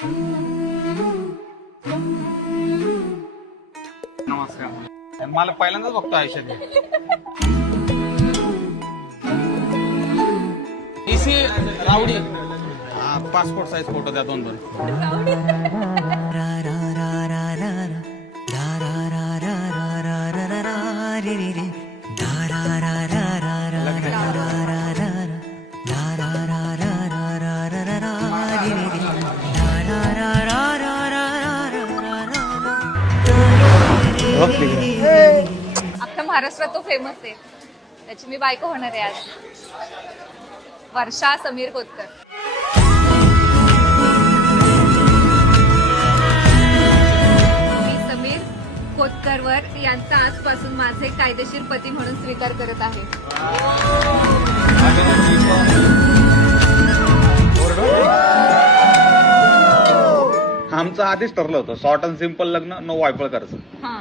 नमस्कार. मला पहिल्यांदाच बघतो आयुष्यात. इसी रावडी. पासपोर्ट साईज फोटो द्या 2-2. अख्ख्या महाराष्ट्रात तो फेमस आहे. त्याची मी बायको होणार आहे आज. वर्षा समीर कोतकर. मी समीर कोतकरवर यांचा आजपासून माझे कायदेशीर पती म्हणून स्वीकार करत आहे. आमचं आधीच ठरलं होतं, शॉर्ट अँड सिम्पल लग्न, नो वायपळ करायचं. हा